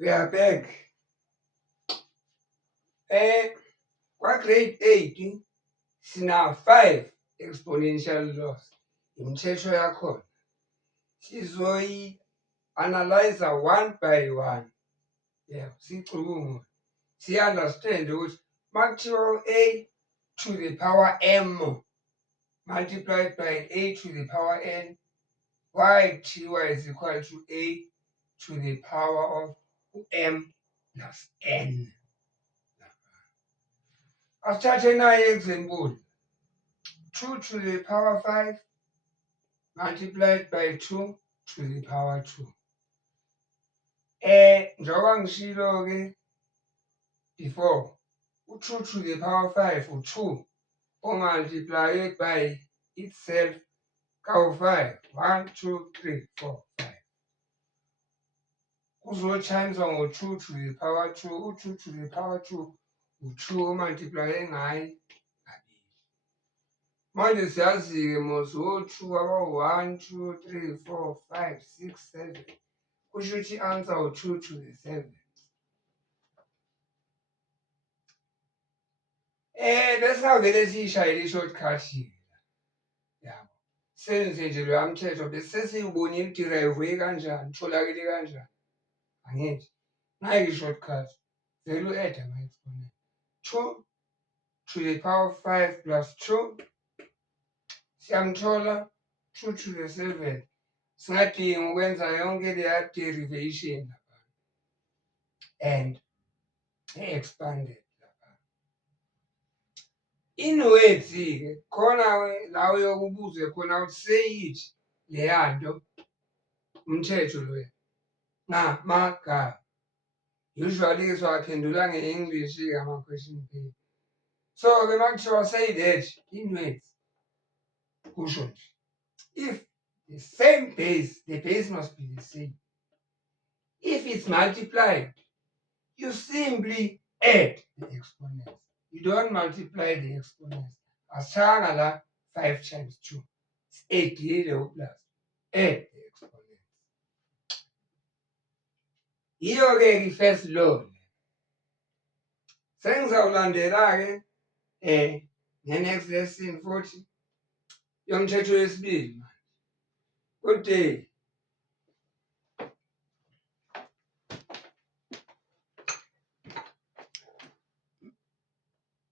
We are back. Kwa-grade 8 sina 5 exponential laws. Imithetho yakhona sizoyi-analyze one by one. Yeah, sicubungule. Si-understand ukuthi makuthiwa a to the power m multiplied by a to the power n, y kuthiwa is equal to a to the power of m plus n. Asithathe nayo example. 2 to the power 5 multiplied by 2 to the power 2. Njengoba ngishilo-ke before, 2 to the power 5 u2 multiplied by itself kawu-5. 1, 2, 3, 4, 5. Kuzo-timeswa ngo-2 to the power 2. U2 to the power 2 u2 multiplied ngayo. Manje siyazi-ke mos o2 aba-1, 2, 3, 4, 5, 6, 7. Kusho ukuthi i-answer u2 to the 7. Bese avele siyishayele i-shortcut. Yabo. Senze nje loya mthetho bese sesiyibonile i-derive kanjani, itholakele kanjani. Angithi? Nayi i-shortcut. Vele u-add ama-exponent. 2 to the power 5 plus 2. Siyamthola 2 to the 7. Singadinga ukwenza yonke leya derivation lapha and expanded lapha. In words-ke khona la uyokubuze khona ukuthi seyithi leya nto umthetho loya ngamagama. Usually siwaphendula nge-English ama-question paper. So-ke makuthiwa say that in words kusho nje if the same base, the base must be the same. If it's multiplied, you simply add the exponents. You don't multiply the exponents. Asithanga la 5 times 2. It's 8 plus. Add the exponents. Yiyo-ke i-first law. Sengizawulandela-ke nge-next lesson futhi yomthetho wesibili manje. Good day.